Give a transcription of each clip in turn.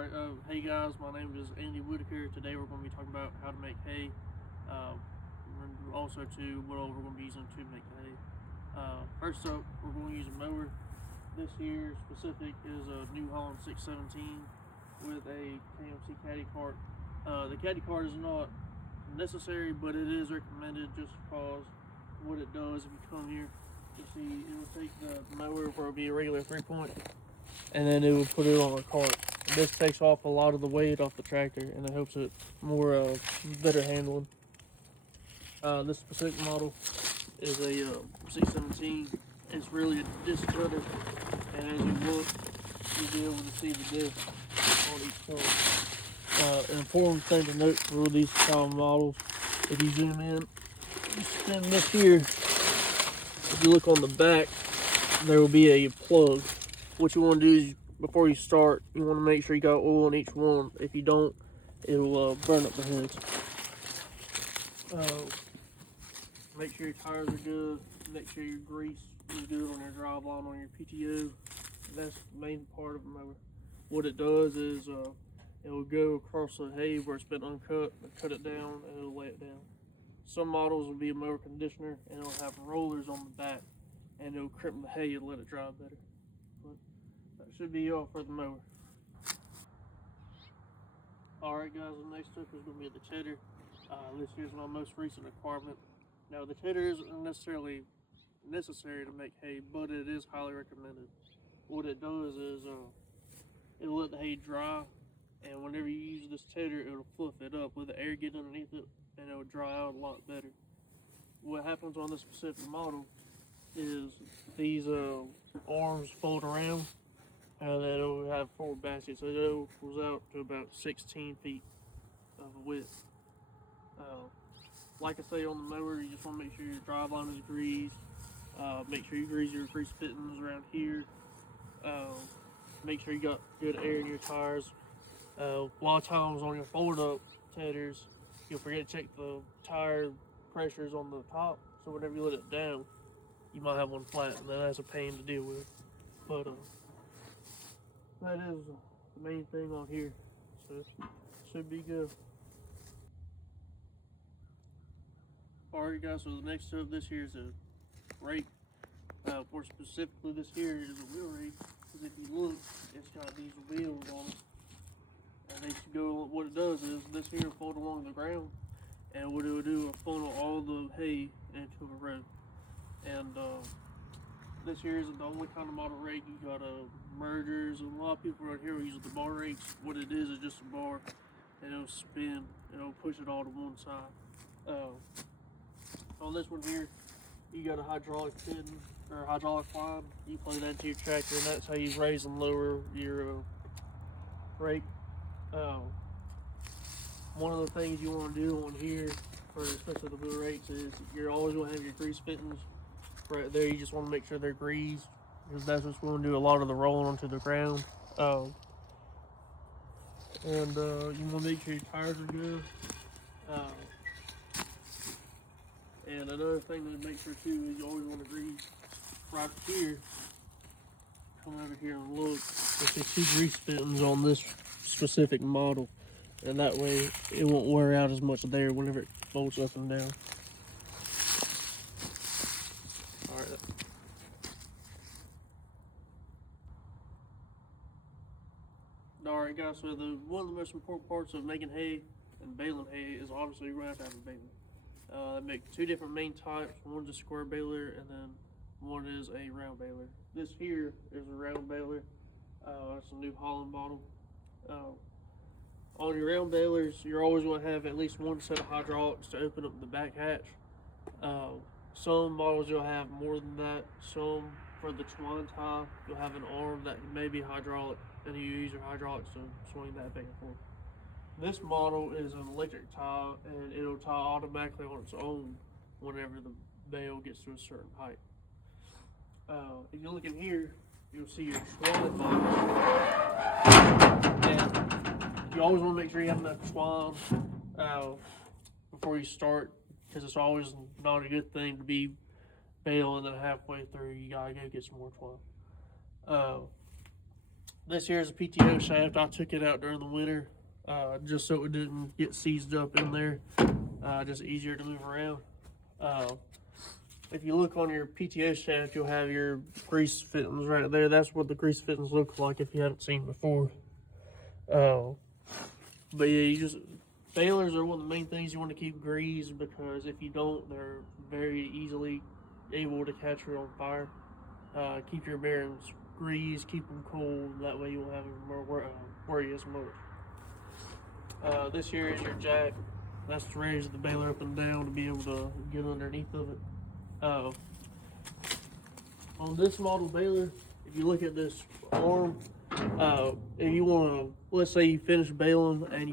Alright, hey guys, my name is Andy Whitaker. Today we're going to be talking about how to make hay. Also to what we're going to be using to make hay. First up, we're going to use a mower. This here specific is a New Holland 617 with a KMC caddy cart. The caddy cart is not necessary, but it is recommended just because what it does if you come here, you see it will take the mower where it will be a regular 3-point, and then it will put it on a cart. And this takes off a lot of the weight off the tractor, and it helps it more better handling. This specific model is a 617. It's really a disc cutter, and as you look, you'll be able to see the disc on each point. An important thing to note for these style models, if you zoom in, you spin this here, if you look on the back, there will be a plug. What you want to do is, before you start, you want to make sure you got oil in each one. If you don't, it will burn up the heads. Make sure your tires are good. Make sure your grease is good on your drive line, on your PTO. That's the main part of the mower. What it does is it will go across the hay where it's been uncut, and cut it down, and it'll lay it down. Some models will be a mower conditioner, and it'll have rollers on the back, and it'll crimp the hay and let it dry better. But that should be all for the mower. Alright guys, the next step is going to be the tedder. This here's my most recent requirement. Now the tedder isn't necessarily necessary to make hay, but it is highly recommended. What it does is it'll let the hay dry, and whenever you use this tedder, it'll fluff it up, let the air get underneath it, and it'll dry out a lot better. What happens on this specific model is these arms fold around, and then it'll have 4 baskets, so it goes out to about 16 feet of width. Like I say on the mower, you just want to make sure your drive line is greased. Make sure you grease your grease fittings around here. Make sure you got good air in your tires. A lot of times on your fold-up tedders, you'll forget to check the tire pressures on the top, so whenever you let it down, you might have one flat, and then that's a pain to deal with. But that is the main thing on here, so it should be good. Alright guys, so the next step this here is a rake. More specifically, this here is a wheel rake, because if you look, it's got these wheels on it, and they should go. What it does is this here will fold along the ground, and what it will do is funnel all the hay into a row. And this here isn't the only kind of model rake. You got mergers, and a lot of people right here will use the bar rakes. What it is just a bar, and it'll spin, and it'll push it all to one side. On this one here, you got a hydraulic fitting, or hydraulic line. You plug that into your tractor, and that's how you raise and lower your rake. One of the things you want to do on here, for especially the wheel rakes, is you're always going to have your grease fittings right there. You just want to make sure they're greased, because that's what's going to do a lot of the rolling onto the ground. You want to make sure your tires are good. And another thing to make sure too is you always want to grease right here. Come over here and look. There's 2 grease fittings on this specific model, and that way it won't wear out as much there whenever it folds up and down. Alright guys, so one of the most important parts of making hay and baling hay is obviously you're going to have a baler. They make 2 different main types. One's a square baler, and then one is a round baler. This here is a round baler. It's a New Holland model. On your round balers, you're always going to have at least 1 set of hydraulics to open up the back hatch. Some models you'll have more than that. Some, for the twine tie, you'll have an arm that may be hydraulic, and you use your hydraulics to swing that back and forth. This model is an electric tie, and it'll tie automatically on its own whenever the bale gets to a certain height. If you look in here, you'll see your twine box, and you always want to make sure you have enough twine before you start, because it's always not a good thing to be baling and then halfway through you gotta go get some more twine. This here is a PTO shaft. I took it out during the winter just so it didn't get seized up in there. Just easier to move around. If you look on your PTO shaft, you'll have your grease fittings right there. That's what the grease fittings look like if you haven't seen before. But yeah, balers are one of the main things you want to keep greased, because if you don't, they're very easily able to catch you on fire. Keep your bearings greased, keep them cold, that way you won't have to worry as much. This here is your jack. That's to raise the baler up and down to be able to get underneath of it. On this model baler, if you look at this arm, if you want to, let's say you finish baling and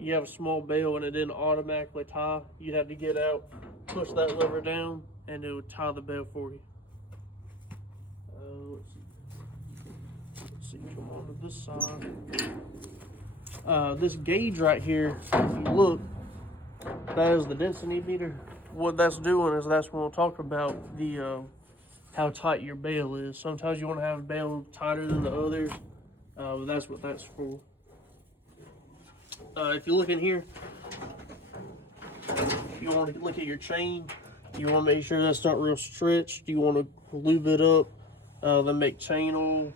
you have a small bale and it didn't automatically tie, you'd have to get out, push that lever down, and it would tie the bale for you. Let's see, come on to this side. This gauge right here, if you look, that is the density meter. What that's doing is that's when we'll talk about the how tight your bale is. Sometimes you want to have a bale tighter than the others, but that's what that's for. If you look in here, you want to look at your chain. You want to make sure that's not real stretched. You want to lube it up, then make chain oil.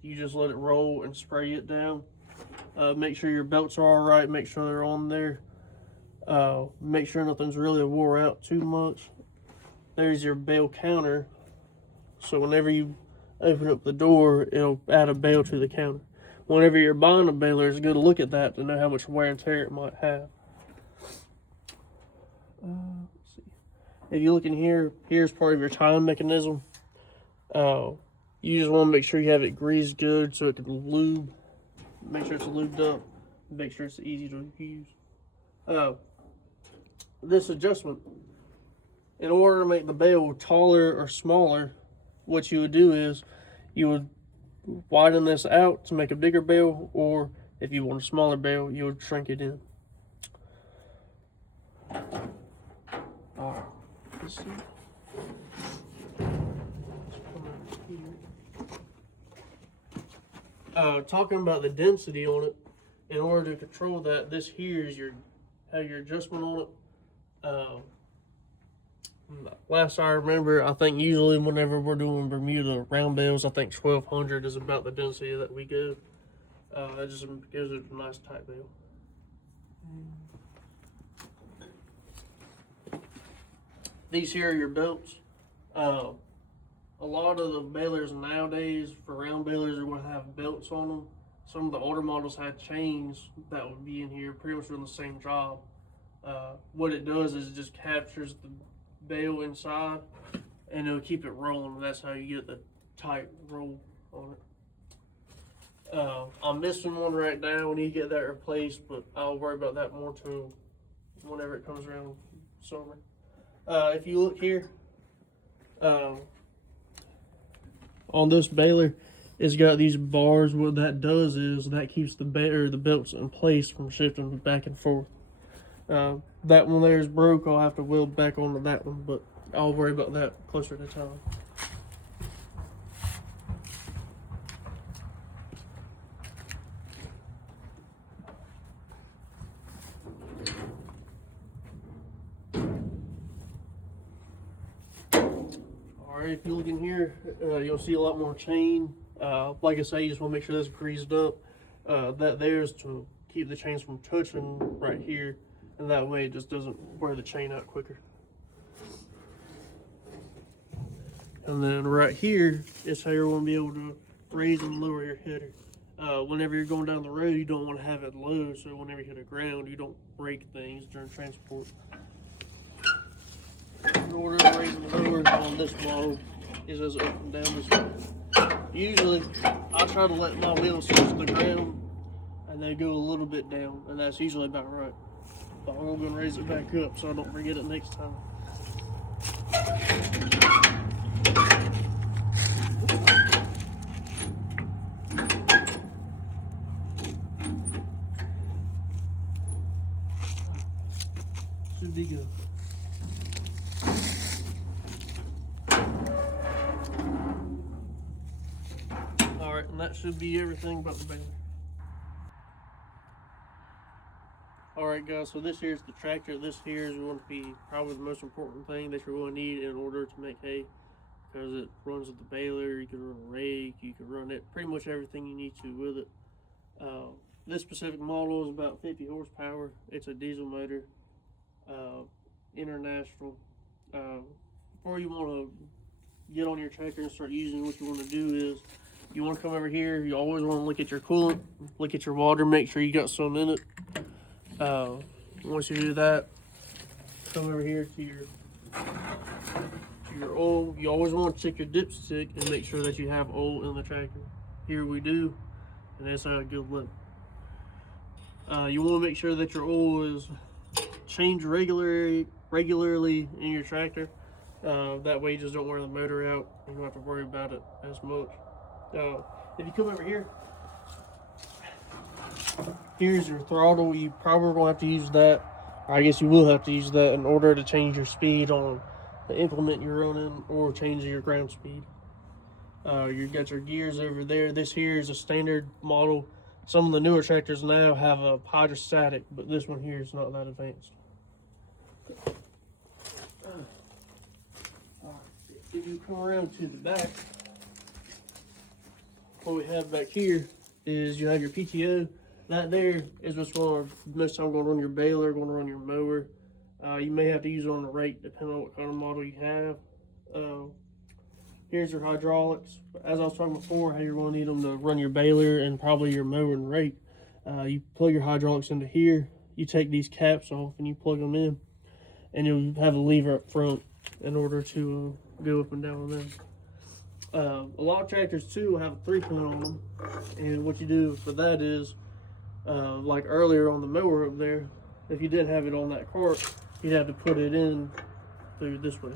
You just let it roll and spray it down. Make sure your belts are all right. Make sure they're on there. Make sure nothing's really wore out too much. There's your bale counter. So whenever you open up the door, it'll add a bale to the counter. Whenever you're buying a baler, it's good to look at that to know how much wear and tear it might have. Let's see. If you look in here, here's part of your tying mechanism. You just want to make sure you have it greased good so it can lube. Make sure it's lubed up. Make sure it's easy to use. This adjustment, in order to make the bale taller or smaller, what you would do is you would widen this out to make a bigger bale, or if you want a smaller bale, you would shrink it in. Let's see. Talking about the density on it, in order to control that, this here is your adjustment on it. Last I remember, I think usually whenever we're doing Bermuda round bales, I think 1200 is about the density that we go. It just gives it a nice tight bale. These here are your belts. A lot of the balers nowadays, for round balers, are going to have belts on them. Some of the older models had chains that would be in here, pretty much doing the same job. What it does is it just captures the bale inside, and it'll keep it rolling, and that's how you get the tight roll on it. I'm missing one right now. We need to get that replaced, but I'll worry about that more too whenever it comes around summer. If you look here, on this baler, it's got these bars. What that does is that keeps the belts in place from shifting back and forth. That one there is broke. I'll have to weld back onto that one, but I'll worry about that closer to time. Alright, if you look in here, you'll see a lot more chain. Like I say, you just want to make sure that's greased up. That there is to keep the chains from touching right here, and that way it just doesn't wear the chain out quicker. And then right here is how you're going to be able to raise and lower your header. Whenever you're going down the road, you don't want to have it low, so whenever you hit the ground, you don't break things during transport. In order to raise and lower on this model is as up and down this way. Usually, I try to let my wheels touch the ground, and they go a little bit down, and that's usually about right. But I'm going to raise it back up so I don't forget it next time. Should be good. Alright, should be everything about the baler. Alright guys, so this here is the tractor. This here is going to be probably the most important thing that you're going to need in order to make hay, because it runs with the baler. You can run a rake, you can run it, pretty much everything you need to with it. This specific model is about 50 horsepower. It's a diesel motor, international. Before you want to get on your tractor and start using it, what you want to do is you want to come over here. You always want to look at your coolant, look at your water, make sure you got some in it. Once you do that, come over here to your oil. You always want to check your dipstick and make sure that you have oil in the tractor. Here we do, and that's a good look. You want to make sure that your oil is changed regularly in your tractor. That way you just don't wear the motor out. You don't have to worry about it as much. If you come over here, here's your throttle. You probably won't have to use that. I guess you will have to use that in order to change your speed on the implement you're running, or change your ground speed. You got your gears over there. This here is a standard model. Some of the newer tractors now have a hydrostatic, but this one here is not that advanced. If you come around to the back, what we have back here is you have your PTO. That there is what's going to, most time going to run your baler, going to run your mower. You may have to use it on the rake depending on what kind of model you have. Here's your hydraulics. As I was talking before, how you're going to need them to run your baler and probably your mower and rake. You plug your hydraulics into here. You take these caps off and you plug them in, and you'll have a lever up front in order to go up and down on them. A lot of tractors too will have a 3-pin on them, and what you do for that is, like earlier on the mower up there, if you didn't have it on that cart, you'd have to put it in through this way.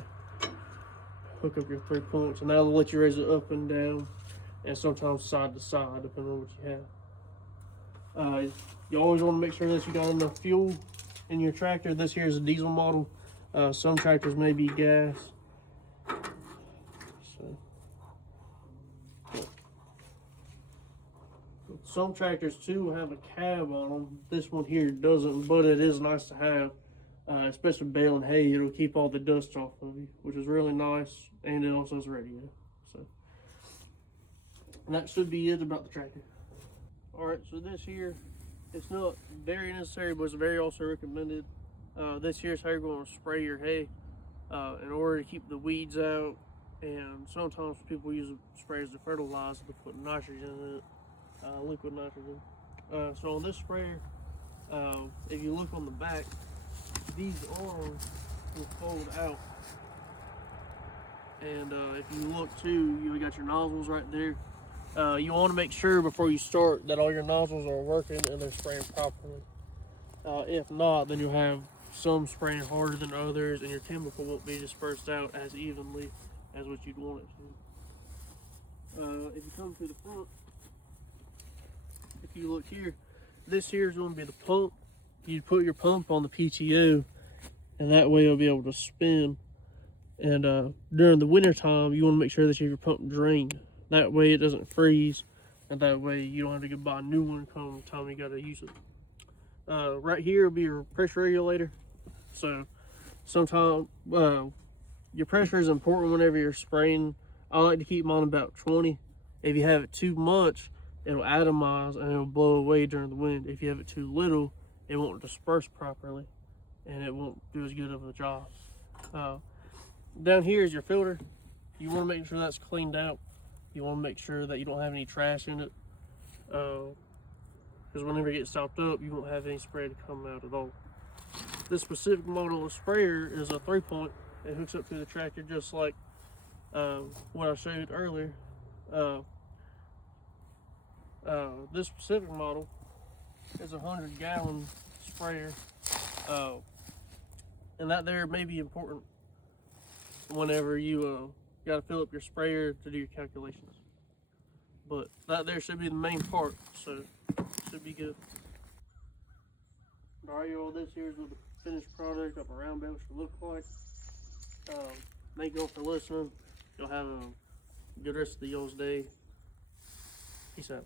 Hook up your 3 points, and that'll let you raise it up and down, and sometimes side to side, depending on what you have. You always want to make sure that you got enough fuel in your tractor. This here is a diesel model. Some tractors may be gas. Some tractors too have a cab on them. This one here doesn't, but it is nice to have, especially baling hay. It'll keep all the dust off of you, which is really nice, and it also has a radio. So, and that should be it about the tractor. All right, so this here, it's not very necessary, but it's very also recommended. This here is how you're going to spray your hay in order to keep the weeds out, and sometimes people use sprayers to fertilize to put nitrogen in it. Liquid nitrogen. So on this sprayer, if you look on the back, these arms will fold out, and if you look too, you got your nozzles right there. You want to make sure before you start that all your nozzles are working and they're spraying properly. If not, then you'll have some spraying harder than others, and your chemical won't be dispersed out as evenly as what you'd want it to. If you come to the front, if you look here, this here is going to be the pump. You put your pump on the PTO, and that way it'll be able to spin. And during the winter time, you want to make sure that you have your pump drained. That way it doesn't freeze, and that way you don't have to go buy a new one come the time you got to use it. Right here will be your pressure regulator. So sometimes your pressure is important whenever you're spraying. I like to keep mine about 20. If you have it too much, it'll atomize and it'll blow away during the wind. If you have it too little, it won't disperse properly, and it won't do as good of a job. Down here is your filter. You want to make sure that's cleaned out. You want to make sure that you don't have any trash in it, because whenever it gets stopped up, you won't have any spray to come out at all. This specific model of sprayer is a 3-point. It hooks up to the tractor just like what I showed earlier. This specific model is a 100-gallon sprayer, and that there may be important whenever you got to fill up your sprayer to do your calculations. But that there should be the main part, so should be good. Alright, y'all, this here's what the finished product of a round bale should look like. Thank y'all for listening. Y'all have a good rest of y'all's day. Peace out.